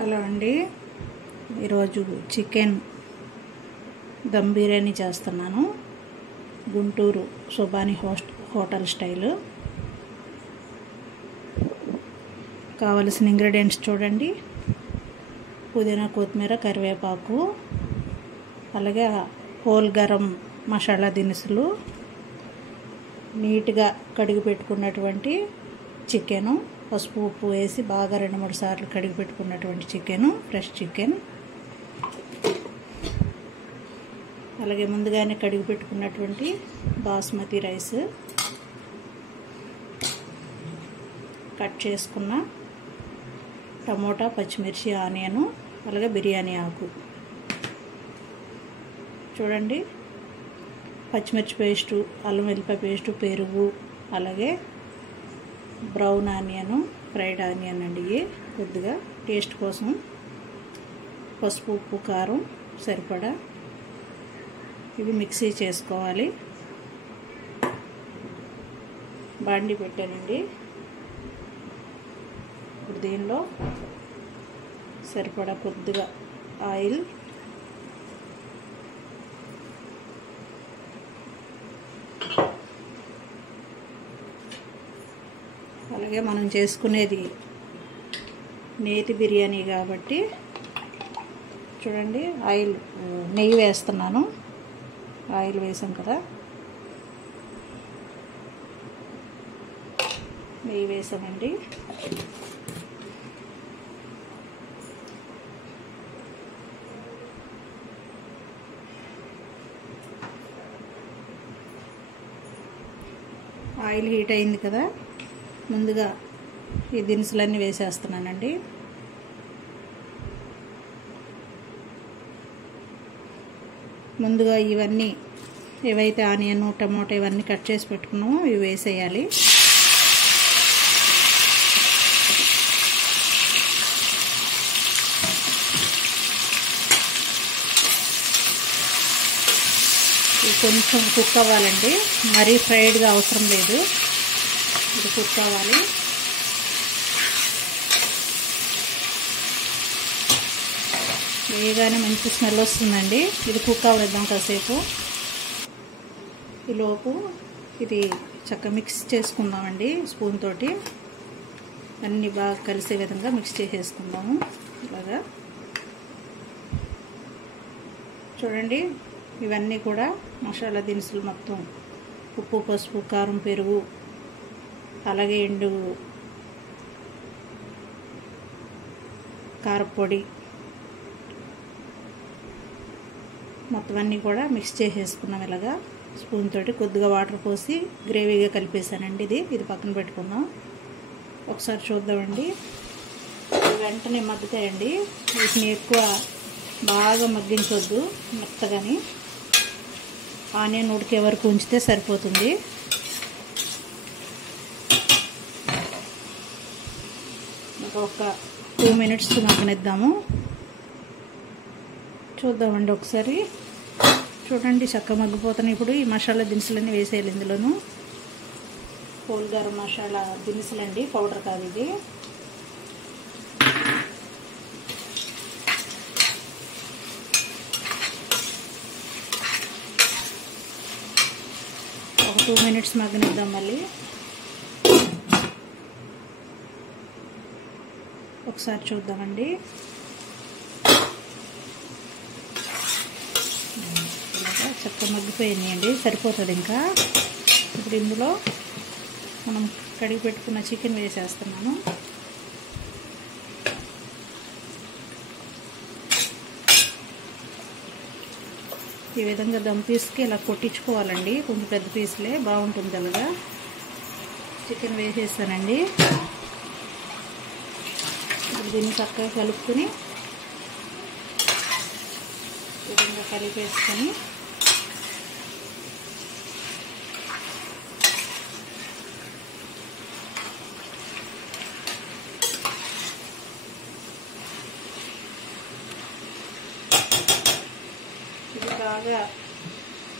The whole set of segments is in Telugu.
హలో అండి, ఈరోజు చికెన్ దమ్ బిర్యానీ చేస్తున్నాను. Guntur Subani hotel style. కావలసిన ఇంగ్రీడియంట్స్ చూడండి. పుదీనా, కొత్తిమీర, కరివేపాకు, అలాగే హోల్ గరం మసాలా దినుసులు, నీట్గా కడిగి పెట్టుకున్నటువంటి చికెను, పసుపు ఉప్పు వేసి బాగా 2-3 సార్లు కడిగి పెట్టుకున్నటువంటి చికెను, ఫ్రెష్ చికెన్, అలాగే ముందుగానే కడిగి పెట్టుకున్నటువంటి బాస్మతి రైస్, కట్ చేసుకున్న టమోటా, పచ్చిమిర్చి, ఆనియను, అలాగే బిర్యానీ ఆకు. చూడండి, పచ్చిమిర్చి పేస్టు, అల్లం వెల్లిపాయ పేస్టు, పెరుగు, అలాగే బ్రౌన్ ఆనియను, ఫ్రైడ్ ఆనియన్ అండి. ఇవి కొద్దిగా టేస్ట్ కోసం, పసుపు, ఉప్పు, కారం సరిపడా. ఇవి మిక్సీ చేసుకోవాలి. బాండి పెట్టానండి. ఇప్పుడు దీనిలో సరిపడా కొద్దిగా ఆయిల్, అలాగే మనం చేసుకునేది నేతి బిర్యానీ కాబట్టి చూడండి, నెయ్యి వేస్తున్నాను. ఆయిల్ వేసాం కదా, నెయ్యి వేసామండి. ఆయిల్ హీట్ అయింది కదా, ముందుగా ఈ దినుసులన్నీ వేసేస్తున్నానండి. ముందుగా ఇవన్నీ ఏవైతే ఆనియన్, టమాటో ఇవన్నీ కట్ చేసి పెట్టుకున్నామో ఇవి వేసేయాలి. ఇది కొంచెం కుక్ అవ్వాలండి, మరీ ఫ్రైడ్గా అవసరం లేదు. ఇది కుక్ అవ్వాలి. వేయగానే మంచి స్మెల్ వస్తుందండి. ఇది కుక్ అవ్వద్దాం కాసేపు. ఈలోపు ఇది చక్కగా మిక్స్ చేసుకుందామండి. స్పూన్ తోటి అన్నీ బాగా కలిసే విధంగా మిక్స్ చేసేసుకుందాము. ఇలాగా చూడండి, ఇవన్నీ కూడా మసాలా దినుసులు మొత్తం, ఉప్పు, పసుపు, కారం, పెరుగు, అలాగే ఎండు కారపొడి మొత్తం అన్నీ కూడా మిక్స్ చేసేసుకున్నాం. ఇలాగా స్పూన్ తోటి కొద్దిగా వాటర్ పోసి గ్రేవీగా కలిపేసానండి. ఇది పక్కన పెట్టుకుందాం. ఒకసారి చూద్దామండి. వెంటనే మగ్గుతాయండి. వీటిని ఎక్కువ బాగా మగ్గించొద్దు, మెత్తగాని ఆనియన్ ఉడికే వరకు ఉంచితే సరిపోతుంది. ఒక 2 మినిట్స్ మగ్గనిద్దాము. చూద్దామండి ఒకసారి. చూడండి, చక్కగా మగ్గిపోతున్నాయి. ఇప్పుడు ఈ మసాలా దినుసులన్నీ వేసేయాలి ఇందులోను. హోల్ గరం మసాలా దినుసులండి, పౌడర్ కాదు ఇది. ఒక 2 మినిట్స్ మగ్గనిద్దాం. మళ్ళీ ఒకసారి చూద్దామండి. ఇలాగా చక్కగా మగ్గిపోయినాయండి, సరిపోతుంది ఇంకా. ఇప్పుడు ఇందులో మనం కడిగి పెట్టుకున్న చికెన్ వేసేస్తున్నాను. ఈ విధంగా దమ్ పీస్కి ఇలా కొట్టించుకోవాలండి. కొంచెం పెద్ద పీసులే బాగుంటుంది. అలాగా చికెన్ వేసేస్తానండి. దీన్ని చక్కగా కలుపుకొని ఈ విధంగా కలిపేసుకొని ఇది బాగా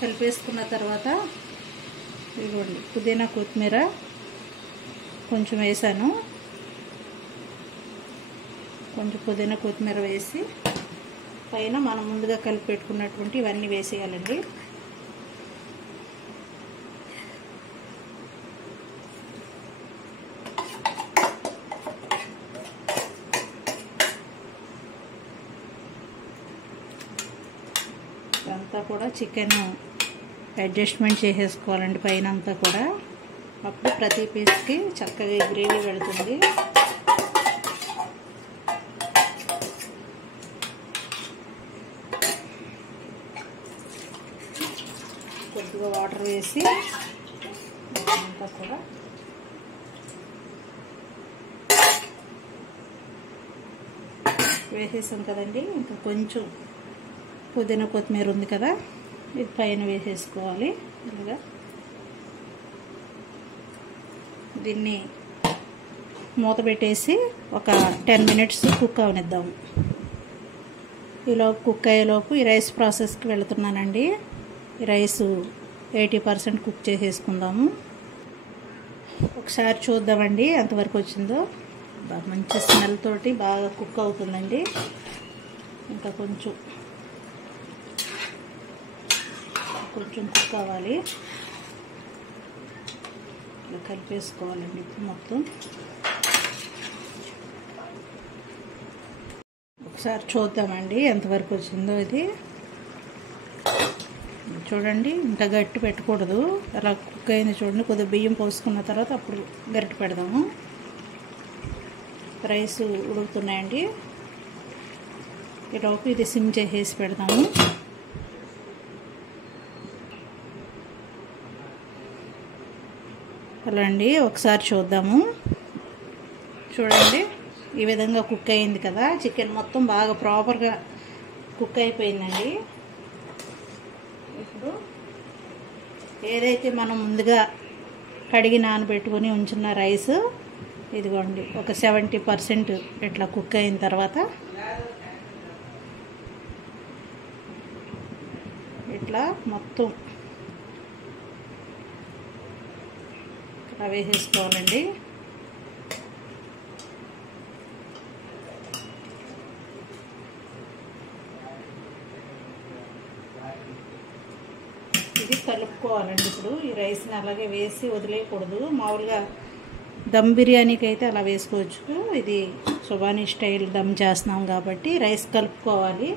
కలిపేసుకున్న తర్వాత ఇదిగోండి, పుదీనా, కొత్తిమీర, కొంచెం వేసాను. కొంచెం పుదీనా కొత్తిమీర వేసి పైన మనం ముందుగా కలిపి పెట్టుకున్నటువంటి ఇవన్నీ వేసేయాలండి. ఇదంతా కూడా చికెన్ అడ్జస్ట్మెంట్ చేసేసుకోవాలండి పైన అంతా కూడా. అప్పుడు ప్రతి పీస్కి చక్కగా గ్రేవీ పెడుతుంది. కొద్దిగా వాటర్ వేసి అంతా కూడా వేసేసాం కదండి. ఇంకా కొంచెం పుదీనా కొత్తిమీర ఉంది కదా, ఇది పైన వేసేసుకోవాలి. ఇలాగా దీన్ని మూత పెట్టేసి ఒక 10 మినిట్స్ కుక్ అవనిద్దాము. ఈలోపు కుక్ అయ్యేలోపు ఈ రైస్ ప్రాసెస్కి వెళుతున్నానండి. ఈ రైస్ 80% కుక్ చేసేసుకుందాము. ఒకసారి చూద్దామండి ఎంతవరకు వచ్చిందో. మంచి స్మెల్ తోటి బాగా కుక్ అవుతుందండి. ఇంకా కొంచెం కుక్ అవ్వాలి. ఇలా కలిపేసుకోవాలండి ఇప్పుడు మొత్తం. ఒకసారి చూద్దామండి ఎంతవరకు వచ్చిందో. ఇది చూడండి, ఇంకా గట్టి పెట్టకూడదు. అలా కుక్ అయింది చూడండి. కొద్దిగా బియ్యం పోసుకున్న తర్వాత అప్పుడు గరిటె పెడదాము. రైస్ ఉడుకుతున్నాయండి. ఈలోపు ఇది సిమ్ చేసేసి పెడదాము. అలా అండి ఒకసారి చూద్దాము. చూడండి ఈ విధంగా కుక్ అయింది కదా. చికెన్ మొత్తం బాగా ప్రాపర్గా కుక్ అయిపోయిందండి. ఇప్పుడు ఏదైతే మనం ముందుగా కడిగి నానబెట్టుకొని ఉంచున్న రైస్ ఇదిగోండి ఒక 70% ఇట్లా కుక్ అయిన తర్వాత ఇట్లా మొత్తం వేసేసుకోవాలండి. ఇది కలుపుకోవాలండి. ఇప్పుడు ఈ రైస్ని అలాగే వేసి వదిలేయకూడదు. మామూలుగా దమ్ బిర్యానీకి అయితే అలా వేసుకోవచ్చు. ఇది సుబానీ స్టైల్ దమ్ చేస్తున్నాం కాబట్టి రైస్ కలుపుకోవాలి.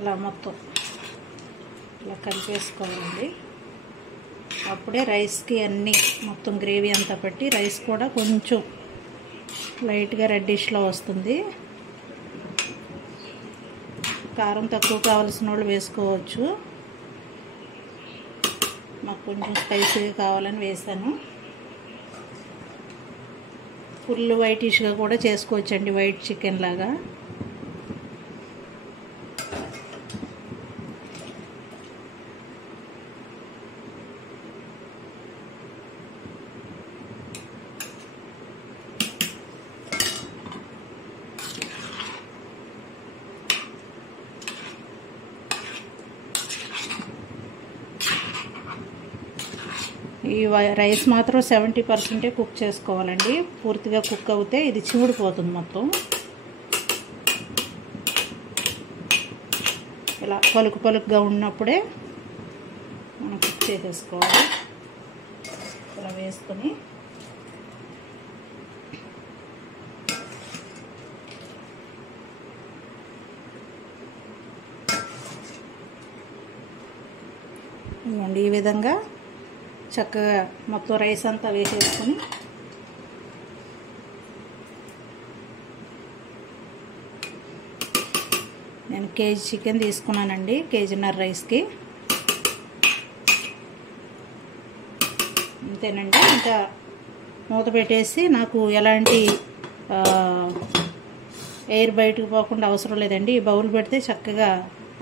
ఇలా మొత్తం ఇలా కలిపేసుకోవాలండి. అప్పుడే రైస్కి అన్నీ మొత్తం గ్రేవీ అంతా పట్టి రైస్ కూడా కొంచెం లైట్గా రెడ్డిష్లో వస్తుంది. కారం తక్కువ కావాల్సిన వాళ్ళు వేసుకోవచ్చు. మాకు కొంచెం స్పైసీగా కావాలని వేసాను. ఫుల్ వైటిష్గా కూడా చేసుకోవచ్చండి, వైట్ చికెన్ లాగా. ఈ రైస్ మాత్రం 70% కుక్ చేసుకోవాలండి. పూర్తిగా కుక్ అవుతే ఇది చివుడిపోతుంది మొత్తం. ఇలా పలుకుగా ఉన్నప్పుడే మనం కుక్ చేసేసుకోవాలి. ఇలా వేసుకొని ఇవ్వండి. ఈ విధంగా చక్కగా మొత్తం రైస్ అంతా వేసేసుకొని నేను కేజీ చికెన్ తీసుకున్నానండి, కేజీన్నర రైస్కి. అంతేనండి. ఇంకా మూత పెట్టేసి నాకు ఎలాంటి ఎయిర్ బయటకు పోకుండా అవసరం లేదండి. ఈ బౌల్ పెడితే చక్కగా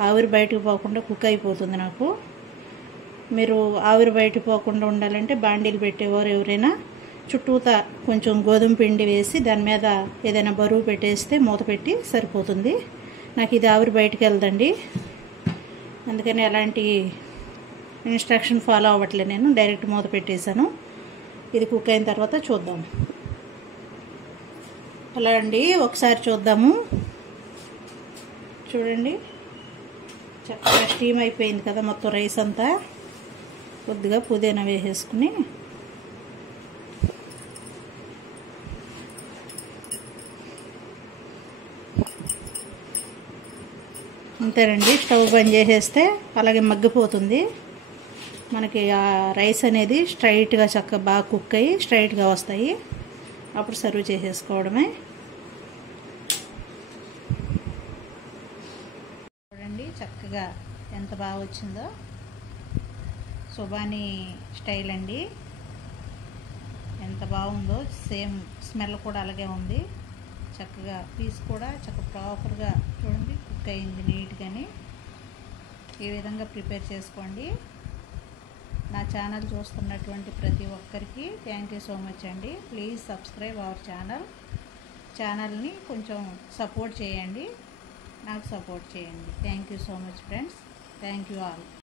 ఆవిరి బయటకు పోకుండా కుక్ అయిపోతుంది నాకు. మీరు ఆవిరి బయటకు పోకుండా ఉండాలంటే బాండీలు పెట్టేవారు ఎవరైనా చుట్టూతా కొంచెం గోధుమ పిండి వేసి దాని మీద ఏదైనా బరువు పెట్టేస్తే మూత పెట్టి సరిపోతుంది. నాకు ఇది ఆవిరి బయటకు వెళ్దండి, అందుకని ఎలాంటి ఇన్స్ట్రక్షన్ ఫాలో అవ్వట్లేదు, నేను డైరెక్ట్ మూత పెట్టేశాను. ఇది కుక్ అయిన తర్వాత చూద్దాం. అలా అండి ఒకసారి చూద్దాము. చూడండి చక్కగా స్టీమ్ అయిపోయింది కదా మొత్తం రైస్ అంతా. కొద్దిగా పుదీనా వేసేసుకుని అంతేనండి, స్టవ్ బంద్ చేసేస్తే అలాగే మగ్గిపోతుంది మనకి. ఆ రైస్ అనేది స్ట్రైట్గా చక్కగా బాగా కుక్ అయ్యి స్ట్రైట్గా వస్తాయి. అప్పుడు సర్వ్ చేసేసుకోవడమే. చూడండి చక్కగా ఎంత బాగా వచ్చిందో, సుబానీ స్టైల్ అండి. ఎంత బాగుందో, సేమ్ స్మెల్ కూడా అలాగే ఉంది. చక్కగా పీస్ కూడా చక్కగా ప్రాపర్గా చూడండి కుక్ అయింది నీట్గాని. ఈ విధంగా ప్రిపేర్ చేసుకోండి. నా ఛానల్ చూస్తున్నటువంటి ప్రతి ఒక్కరికి థ్యాంక్ యూ సో మచ్ అండి. ప్లీజ్ సబ్స్క్రైబ్ అవర్ ఛానల్ని కొంచెం సపోర్ట్ చేయండి, నాకు సపోర్ట్ చేయండి. Thank you so much friends. Thank you all.